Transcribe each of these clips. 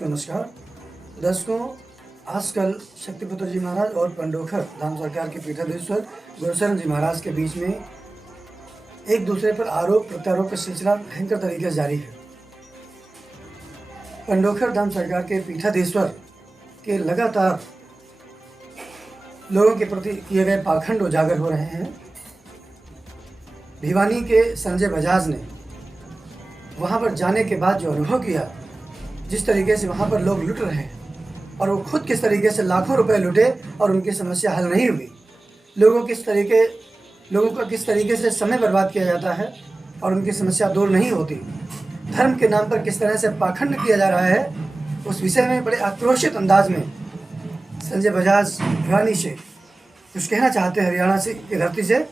दर्शकों नमस्कार। दर्शकों, आजकल शक्तिपुत्र जी महाराज और पंडोखर धाम सरकार के पीठाधीश्वर गुरुशरण जी महाराज के बीच में एक दूसरे पर आरोप प्रत्यारोप का सिलसिला भयंकर तरीके से जारी है। पंडोखर धाम सरकार के पीठाधीश्वर के लगातार लोगों के प्रति किए गए पाखंड उजागर हो रहे हैं। भिवानी के संजय बजाज ने वहाँ पर जाने के बाद जो अनुभव किया, जिस तरीके से वहाँ पर लोग लुट रहे हैं और वो खुद किस तरीके से लाखों रुपए लुटे और उनकी समस्या हल नहीं हुई, लोगों का किस तरीके से समय बर्बाद किया जाता है और उनकी समस्या दूर नहीं होती, धर्म के नाम पर किस तरह से पाखंड किया जा रहा है, उस विषय में बड़े आक्रोशित अंदाज में संजय बजाज भिवानी से कुछ कहना चाहते हैं। हरियाणा से की धरती से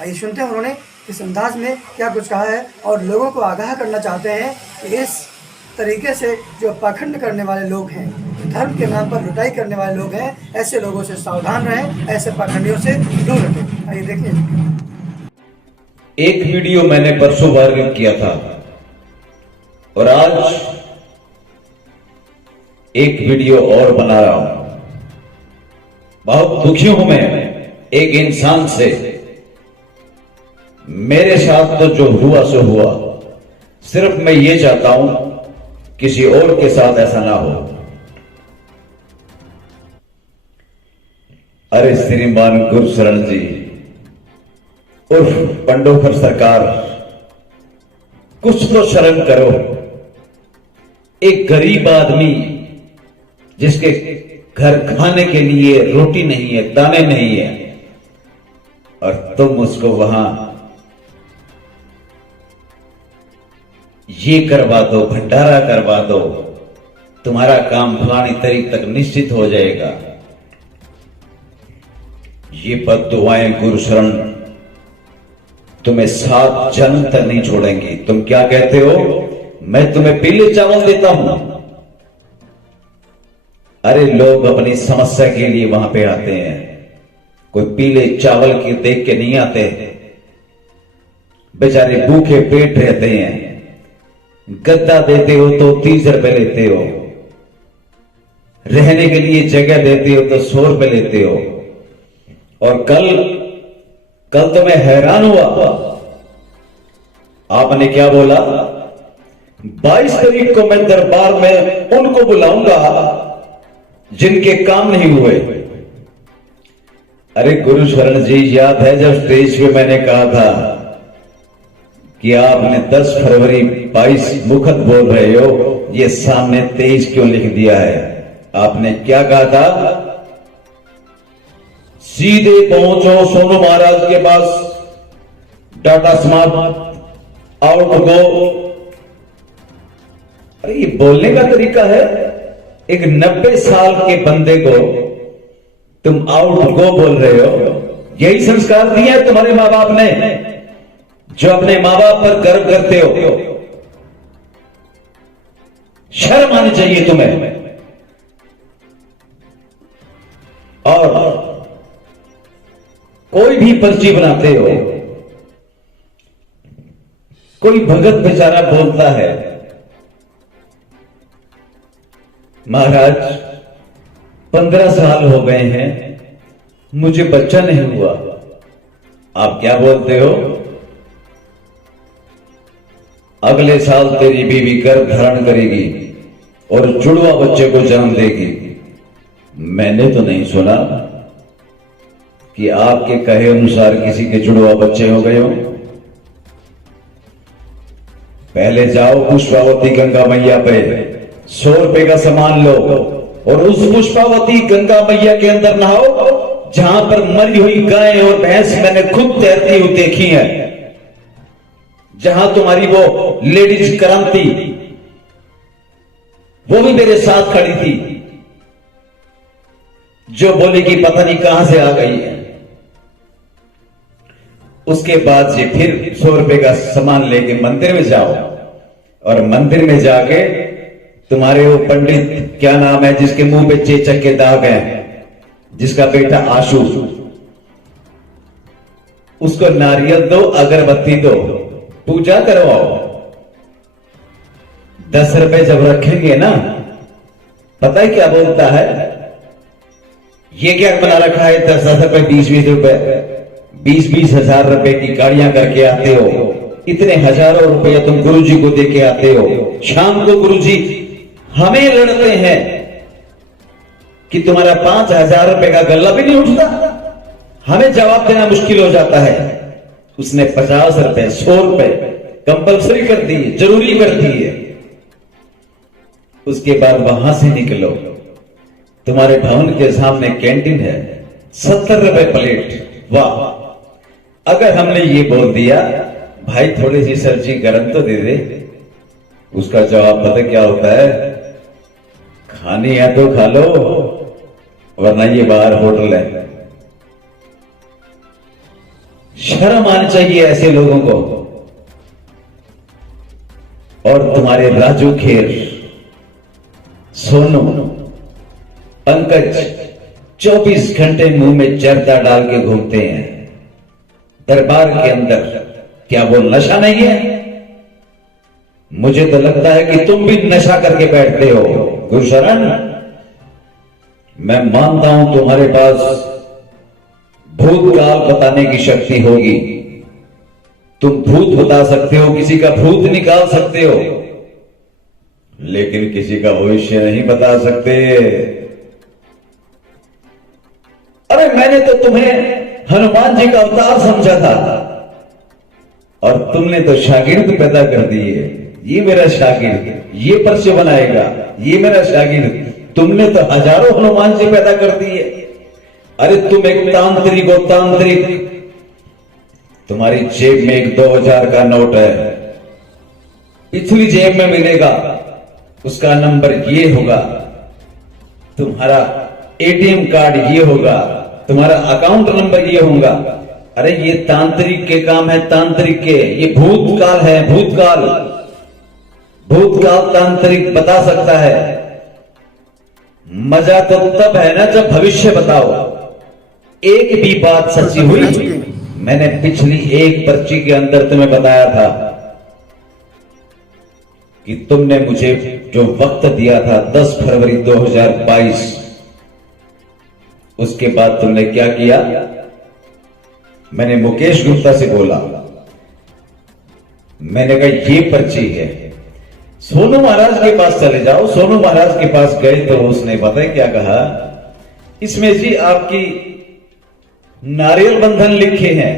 आइए सुनते हैं उन्होंने इस अंदाज में क्या कुछ कहा है और लोगों को आगाह करना चाहते हैं कि इस तरीके से जो पाखंड करने वाले लोग हैं, धर्म के नाम पर लुटाई करने वाले लोग हैं, ऐसे लोगों से सावधान रहें, ऐसे पाखंडियों से दूर रहें। आइए देखिए। एक वीडियो मैंने परसों वायरल किया था और आज एक वीडियो और बना रहा हूं। बहुत दुखी हूं मैं एक इंसान से। मेरे साथ तो जो हुआ सो हुआ, सिर्फ मैं ये चाहता हूं किसी और के साथ ऐसा ना हो। अरे श्रीमान गुरुशरण जी उर्फ पंडोखर सरकार, कुछ तो शर्म करो। एक गरीब आदमी जिसके घर खाने के लिए रोटी नहीं है, दाने नहीं है, और तुम उसको वहां ये करवा दो, भंडारा करवा दो, तुम्हारा काम फलानी तारीख तक निश्चित हो जाएगा। ये बद्दुआएं गुरुशरण तुम्हें 7 जन्म तक नहीं छोड़ेंगी। तुम क्या कहते हो, मैं तुम्हें पीले चावल देता हूं? अरे लोग अपनी समस्या के लिए वहां पे आते हैं, कोई पीले चावल के देख के नहीं आते। बेचारे भूखे पेट रहते हैं। गद्दा देते हो तो 30 रुपए लेते हो, रहने के लिए जगह देते हो तो 100 रुपए लेते हो। और कल तो मैं हैरान हुआ, आपने क्या बोला, 22 तारीख को मैं दरबार में उनको बुलाऊंगा जिनके काम नहीं हुए। अरे गुरुशरण जी, याद है जब स्टेज पे मैंने कहा था कि आपने 10 फरवरी 22 मुखत बोल रहे हो, ये सामने 23 क्यों लिख दिया है? आपने क्या कहा था, सीधे पहुंचो सोनू महाराज के पास, टाटा स्मार्ट आउट गो। अरे ये बोलने का तरीका है? एक 90 साल के बंदे को तुम आउट गो बोल रहे हो? यही संस्कार दिए हैं तुम्हारे मां बाप ने, जो अपने मां बाप पर गर्व करते हो? शर्म आनी चाहिए तुम्हें। और कोई भी पर्ची बनाते हो, कोई भगत बेचारा बोलता है, महाराज 15 साल हो गए हैं, मुझे बच्चा नहीं हुआ। आप क्या बोलते हो, अगले साल तेरी बीवी गर्भ धारण करेगी और जुड़वा बच्चे को जन्म देगी। मैंने तो नहीं सुना कि आपके कहे अनुसार किसी के जुड़वा बच्चे हो गए हो। पहले जाओ पुष्पावती गंगा मैया पे 100 रुपए का सामान लो और उस पुष्पावती गंगा मैया के अंदर नहाओ जहां पर मरी हुई गाय और भैंस मैंने खुद तैरती हुई देखी है, जहां तुम्हारी वो लेडीज क्रांति वो भी मेरे साथ खड़ी थी, जो बोली कि पता नहीं कहां से आ गई है। उसके बाद से फिर 100 रुपए का सामान लेके मंदिर में जाओ और मंदिर में जाके तुम्हारे वो पंडित क्या नाम है जिसके मुंह पे चेचक के दाग हैं, जिसका बेटा आशु, उसको नारियल दो, अगरबत्ती दो, पूजा करवाओ। 10 रुपए जब रखेंगे ना पता है क्या बोलता है? ये क्या बना रखा है 10-10 रुपए, 20-20 रुपए, 20-20 हजार रुपए की गाड़ियां करके आते हो, इतने हजारों रुपए तुम गुरुजी को देके आते हो। शाम को गुरुजी हमें लड़ते हैं कि तुम्हारा 5,000 रुपए का गल्ला भी नहीं उठता। हमें जवाब देना मुश्किल हो जाता है। उसने 50 रुपए, 100 रुपए कंपल्सरी कर दिए, जरूरी कर दिए। उसके बाद वहां से निकलो, तुम्हारे भवन के सामने कैंटीन है, 70 रुपए प्लेट। वाह! अगर हमने ये बोल दिया भाई थोड़ी सी सब्जी गर्म तो दे दे, उसका जवाब पता क्या होता है? खानी है तो खा लो, वरना ये बाहर होटल है। शर्म आनी चाहिए ऐसे लोगों को। और तुम्हारे राजू खेर, सोनू, पंकज 24 घंटे मुंह में जर्दा डाल के घूमते हैं दरबार के अंदर। क्या वो नशा नहीं है? मुझे तो लगता है कि तुम भी नशा करके बैठते हो। गुरुशरण, मैं मानता हूं तुम्हारे पास भूतकाल बताने की शक्ति होगी। तुम भूत बता सकते हो, किसी का भूत निकाल सकते हो, लेकिन किसी का भविष्य नहीं बता सकते। अरे मैंने तो तुम्हें हनुमान जी का अवतार समझा था और तुमने तो शागिर्द पैदा कर दिए। ये मेरा शागिर्द, ये पर्चे बनाएगा, ये मेरा शागिर्द। तुमने तो हजारों हनुमान जी पैदा कर दिए। अरे तुम एक तांत्रिक हो, तांत्रिक। तुम्हारी जेब में एक 2000 का नोट है, पिछली जेब में मिलेगा, उसका नंबर ये होगा, तुम्हारा एटीएम कार्ड ये होगा, तुम्हारा अकाउंट नंबर ये होगा। अरे ये तांत्रिक के काम है, तांत्रिक के। ये भूतकाल है, भूतकाल। भूतकाल तांत्रिक बता सकता है। मजा तो तब है ना जब भविष्य बताओ। एक भी बात सच्ची हुई? मैंने पिछली एक पर्ची के अंदर तुम्हें बताया था कि तुमने मुझे जो वक्त दिया था 10 फरवरी 2022, उसके बाद तुमने क्या किया? मैंने मुकेश गुप्ता से बोला, मैंने कहा ये पर्ची है, सोनू महाराज के पास चले जाओ। सोनू महाराज के पास गए तो उसने पता है क्या कहा? इसमें जी आपकी नारियल बंधन लिखे हैं,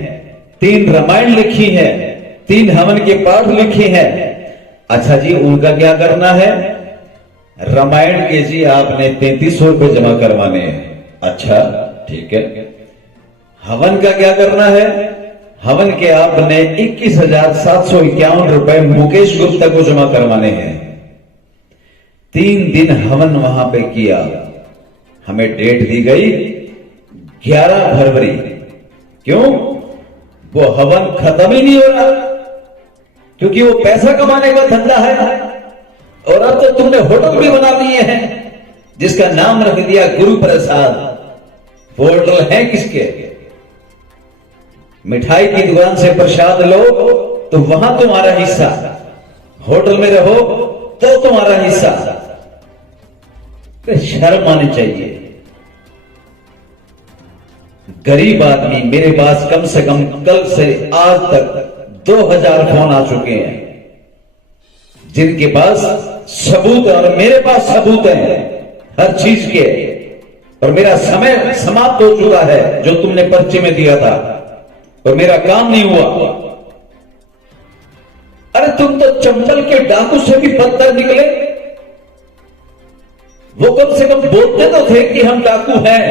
3 रामायण लिखी है, 3 हवन के पाठ लिखे हैं। अच्छा जी, उनका क्या करना है? रामायण के जी आपने 3300 रुपए जमा करवाने हैं। अच्छा ठीक है। हवन का क्या करना है? हवन के आपने 21,751 रुपए मुकेश गुप्ता को जमा करवाने हैं। 3 दिन हवन वहां पे किया। हमें डेट दी गई 11 फरवरी। क्यों? वो हवन खत्म ही नहीं हो रहा, क्योंकि वो पैसा कमाने का धंधा है। और अब तो तुमने होटल भी बना दिए हैं जिसका नाम रख दिया गुरु प्रसाद। वो होटल है किसके? मिठाई की दुकान से प्रसाद लो तो वहां तुम्हारा हिस्सा, होटल में रहो तो तुम्हारा हिस्सा। तो शर्म आनी चाहिए। गरीब आदमी, मेरे पास कम से कम कल से आज तक 2000 फोन आ चुके हैं जिनके पास सबूत है, और मेरे पास सबूत है हर चीज के। और मेरा समय समाप्त हो चुका है जो तुमने पर्चे में दिया था, और मेरा काम नहीं हुआ। अरे तुम तो चंबल के डाकू से भी बदतर निकले। वो कम से कम बोलते तो थे कि हम डाकू हैं।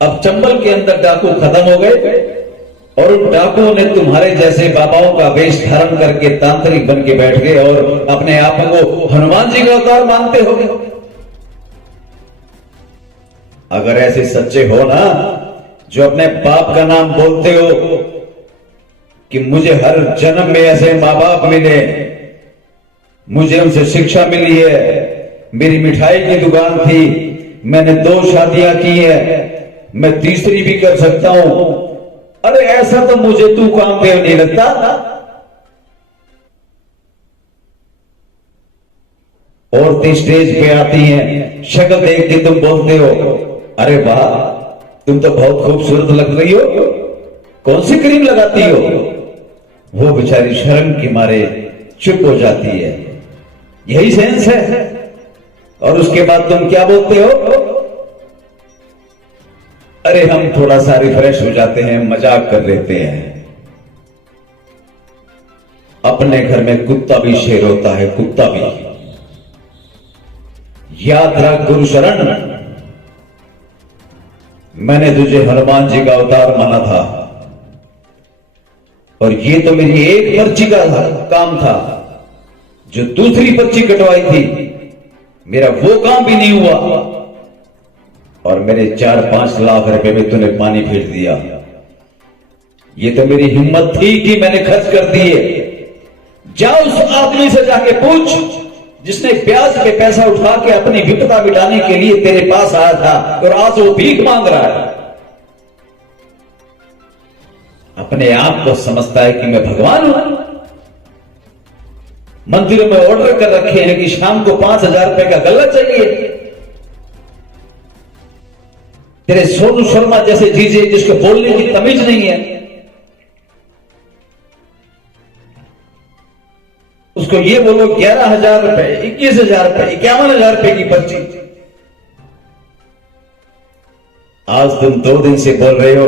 अब चंबल के अंदर डाकू खत्म हो गए और उन डाकुओं ने तुम्हारे जैसे बाबाओं का वेश धारण करके तांत्रिक बन के बैठ गए और अपने आप को हनुमान जी का अवतार मानते हो। अगर ऐसे सच्चे हो ना, जो अपने बाप का नाम बोलते हो कि मुझे हर जन्म में ऐसे मां बाप मिले, मुझे उनसे शिक्षा मिली है, मेरी मिठाई की दुकान थी, मैंने 2 शादियां की है, मैं तीसरी भी कर सकता हूं। अरे ऐसा तो मुझे तू काम पे नहीं लगता। औरतें स्टेज पे आती हैं, शक्ल देख के तुम बोलते हो अरे वाह तुम तो बहुत खूबसूरत लग रही हो, कौन सी क्रीम लगाती हो? वो बेचारी शर्म के मारे चुप हो जाती है। यही सेंस है। और उसके बाद तुम क्या बोलते हो? अरे हम थोड़ा सा रिफ्रेश हो जाते हैं, मजाक कर लेते हैं। अपने घर में कुत्ता भी शेर होता है, कुत्ता भी। याद रख गुरु शरण, मैंने तुझे हनुमान जी का अवतार माना था और ये तो मेरी एक पर्ची का काम था, जो दूसरी पर्ची कटवाई थी मेरा वो काम भी नहीं हुआ और मेरे 4-5 लाख रुपए में तूने पानी फेर दिया। ये तो मेरी हिम्मत थी कि मैंने खर्च कर दिए। जा उस आदमी से जाके पूछ जिसने ब्याज पे पैसा उठा के अपनी विपदा मिटाने के लिए तेरे पास आया था और आज वो भीख मांग रहा है। अपने आप को समझता है कि मैं भगवान हूं। मंदिरों में ऑर्डर कर रखे हैं कि शाम को 5,000 रुपए का गल्ला चाहिए। तेरे सोनू शर्मा जैसे जीजे जिसको बोलने की तमीज नहीं है, उसको ये बोलो 11,000 रुपए, 21,000 रुपए, 51,000 रुपए की पर्ची। आज तुम 2 दिन से बोल रहे हो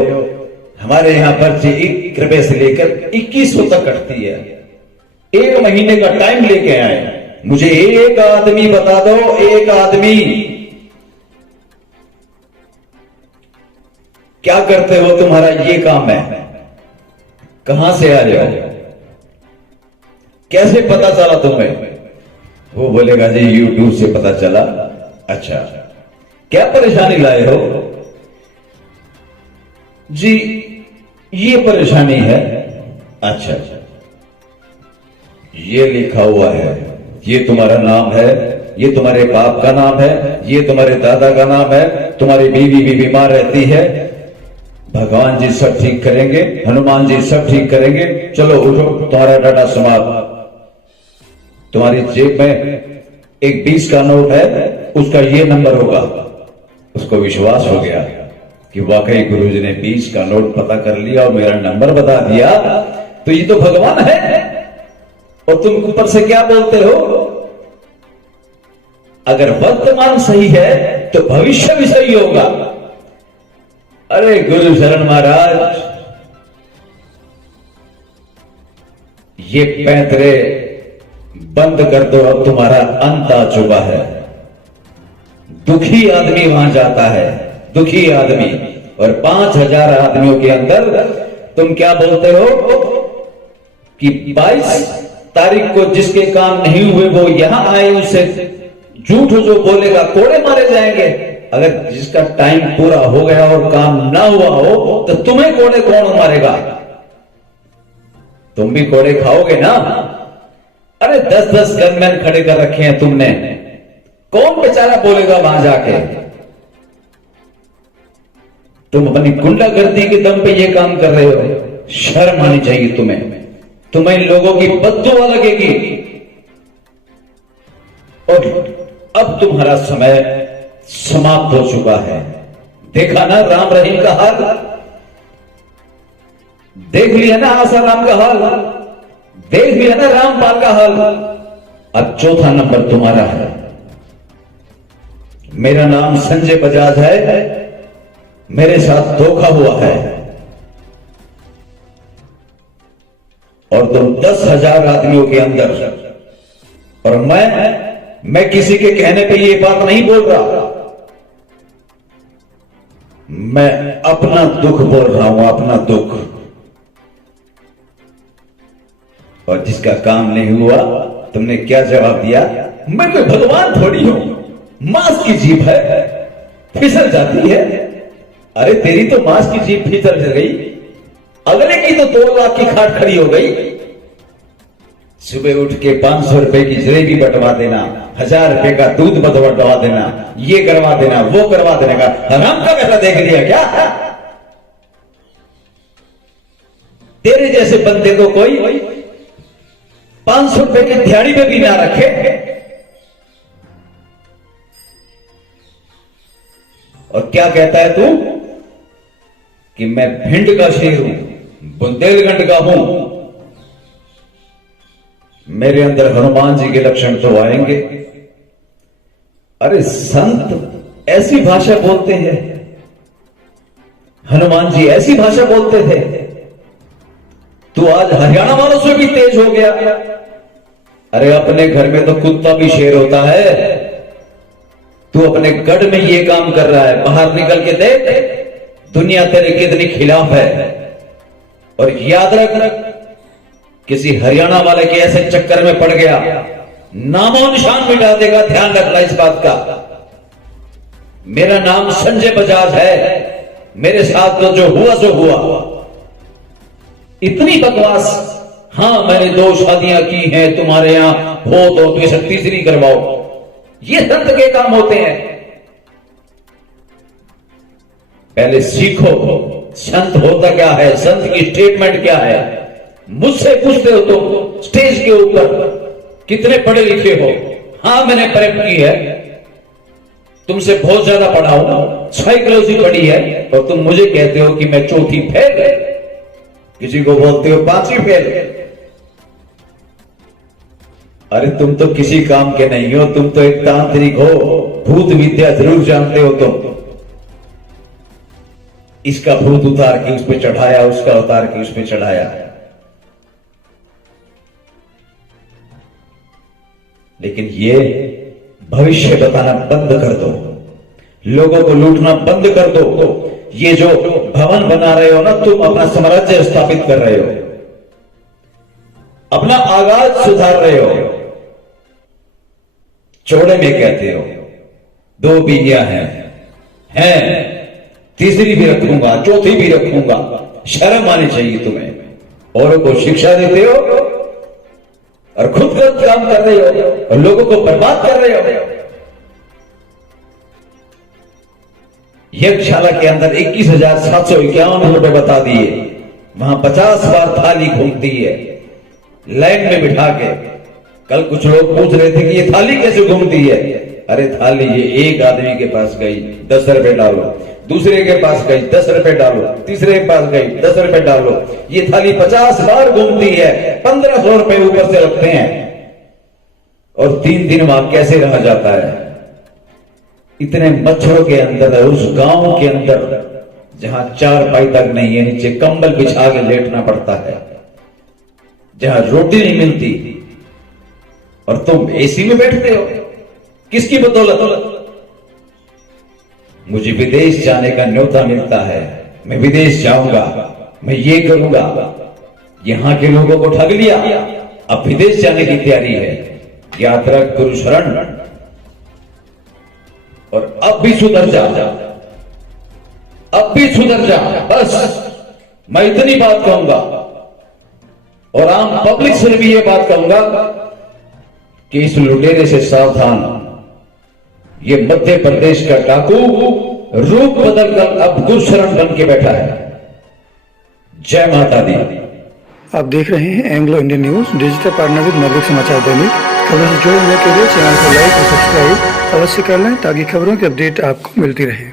हमारे यहां पर्ची 1 रुपए से लेकर 2100 तक कटती है। 1 महीने का टाइम लेके आए। मुझे एक आदमी बता दो, एक आदमी क्या करते हो, तुम्हारा ये काम है, कहां से आ रहे हो, कैसे पता चला तुम्हें? वो बोलेगा जी YouTube से पता चला। अच्छा, क्या परेशानी लाए हो? जी ये परेशानी है। अच्छा, ये लिखा हुआ है, ये तुम्हारा नाम है, ये तुम्हारे बाप का नाम है, ये तुम्हारे दादा का नाम है, तुम्हारी बीवी भी बीमार रहती है, भगवान जी सब ठीक करेंगे, हनुमान जी सब ठीक करेंगे, चलो उठो, तुम्हारा डाटा समाप्त। तुम्हारी जेब में एक 20 का नोट है, उसका ये नंबर होगा। उसको विश्वास हो गया कि वाकई गुरुजी ने 20 का नोट पता कर लिया और मेरा नंबर बता दिया, तो ये तो भगवान है। और तुम ऊपर से क्या बोलते हो? अगर वर्तमान सही है तो भविष्य भी सही होगा। अरे गुरु शरण महाराज, ये पैंतरे बंद कर दो, अब तुम्हारा अंत आ चुका है। दुखी आदमी वहां जाता है, दुखी आदमी। और 5,000 आदमियों के अंदर तुम क्या बोलते हो कि 22 तारीख को जिसके काम नहीं हुए वो यहां आए, उससे झूठ जो बोलेगा कोड़े मारे जाएंगे। अगर जिसका टाइम पूरा हो गया और काम ना हुआ हो तो तुम्हें कोड़े कौन मारेगा? तुम भी कोड़े खाओगे ना। अरे 10-10 गनमैन खड़े कर रखे हैं तुमने, कौन बेचारा बोलेगा वहां जाके? तुम अपनी गुंडागर्दी के दम पे ये काम कर रहे हो, शर्म आनी चाहिए तुम्हें। तुम्हें लोगों की बद्दुआ लगेगी। और अब तुम्हारा समय समाप्त हो चुका है। देखा ना राम रहीम का हाल, देख लिया ना आसाराम का हाल, देख लिया ना रामपाल का हाल। अब चौथा नंबर तुम्हारा है। मेरा नाम संजय बजाज है, मेरे साथ धोखा हुआ है और तुम 10,000 आदमियों के अंदर, और मैं किसी के कहने पे ये बात नहीं बोल रहा, मैं अपना दुख बोल रहा हूं, अपना दुख। और जिसका काम नहीं हुआ तुमने क्या जवाब दिया? मैं कोई भगवान थोड़ी हूं, मांस की जीभ है, फिसल जाती है। अरे तेरी तो मांस की जीभ फिसल गई, अगले की तो 2 लाख की खाट खड़ी हो गई। सुबह उठ के 500 रुपए की जलेबी बंटवा देना, 1000 रुपए का दूध बंटवा देना, ये करवा देना, वो करवा देने का हराम का पैसा देख लिया क्या? तेरे जैसे बंदे को कोई 500 रुपए की दिहाड़ी पे भी ना रखे। क्या कहता है तू कि मैं भिंड का शेर हूं, बुंदेलखंड का हूं। मेरे अंदर हनुमान जी के लक्षण तो आएंगे। अरे संत ऐसी भाषा बोलते हैं, हनुमान जी ऐसी भाषा बोलते थे। तू आज हरियाणा वालों से भी तेज हो गया। अरे अपने घर में तो कुत्ता भी शेर होता है। तू अपने गढ़ में ये काम कर रहा है, बाहर निकल के देख दुनिया तेरे कितनी खिलाफ है। और याद रख, किसी हरियाणा वाले के ऐसे चक्कर में पड़ गया, नामो निशान मिटा देगा। ध्यान रखना इस बात का। मेरा नाम संजय बजाज है, मेरे साथ तो जो हुआ सो हुआ। इतनी बकवास। हां मैंने 2 शादियां की हैं, तुम्हारे यहां हो तो इसे तीसरी करवाओ। ये संत के काम होते हैं। पहले सीखो संत होता क्या है, संत की स्टेटमेंट क्या है। मुझसे पूछते हो तो स्टेज के ऊपर कितने पढ़े लिखे हो। हां मैंने प्रेप की है, तुमसे बहुत ज्यादा पढ़ा हूं, साइकोलॉजी पढ़ी है, और तुम मुझे कहते हो कि मैं 4थी फेल, किसी को बोलते हो 5वीं फेल। अरे तुम तो किसी काम के नहीं हो, तुम तो एक तांत्रिक हो, भूत विद्या जरूर जानते हो। तो इसका भूत उतार के उस पर चढ़ाया, उसका उतार के उस पर चढ़ाया। लेकिन ये भविष्य बताना बंद कर दो, लोगों को लूटना बंद कर दो। ये जो भवन बना रहे हो ना, तुम अपना साम्राज्य स्थापित कर रहे हो, अपना आगाज सुधार रहे हो। चौड़े में कहते हो 2 बीवियां हैं, तीसरी भी रखूंगा, 4थी भी रखूंगा। शर्म आनी चाहिए तुम्हें। औरों को शिक्षा देते हो और खुद गलत काम कर रहे हो और लोगों को बर्बाद कर रहे हो। यज्ञशाला के अंदर 21,751 रुपए बता दिए, वहां 50 बार थाली घूमती है लाइन में बिठा के। कल कुछ लोग पूछ रहे थे कि ये थाली कैसे घूमती है। अरे थाली ये एक आदमी के पास गई 10 रुपए डालो, दूसरे के पास गई 10 रुपए डालो, तीसरे के पास गई 10 रुपए डालो। ये थाली 50 बार घूमती है, 1500 रुपए ऊपर से लगते हैं। और 3 दिन वहां कैसे रहा जाता है। इतने मच्छरों के अंदर, उस गांव के अंदर जहां 4 पाई तक नहीं है, नीचे कंबल बिछा के लेटना पड़ता है, जहां रोटी नहीं मिलती, और तुम एसी में बैठते हो। किसकी बदौलत? मुझे विदेश जाने का न्योता मिलता है, मैं विदेश जाऊंगा, मैं ये करूंगा। यहां के लोगों को ठग लिया, अब विदेश जाने की तैयारी है। याद रख गुरु शरण, और अब भी सुधर जा, अब भी सुधर जा। बस मैं इतनी बात कहूंगा, और आम पब्लिक से भी ये बात कहूंगा कि इस लुटेरे से सावधान। ये मध्य प्रदेश का डाकू रूप बदलकर अब गुरशरण बन के बैठा है। जय माता दी। आप देख रहे हैं Anglo Indian news, digital partner with नागरिक समाचार दैनिक। खबरों से जुड़े रहने के लिए चैनल को लाइक और सब्सक्राइब अवश्य कर लें, ताकि खबरों की अपडेट आपको मिलती रहे।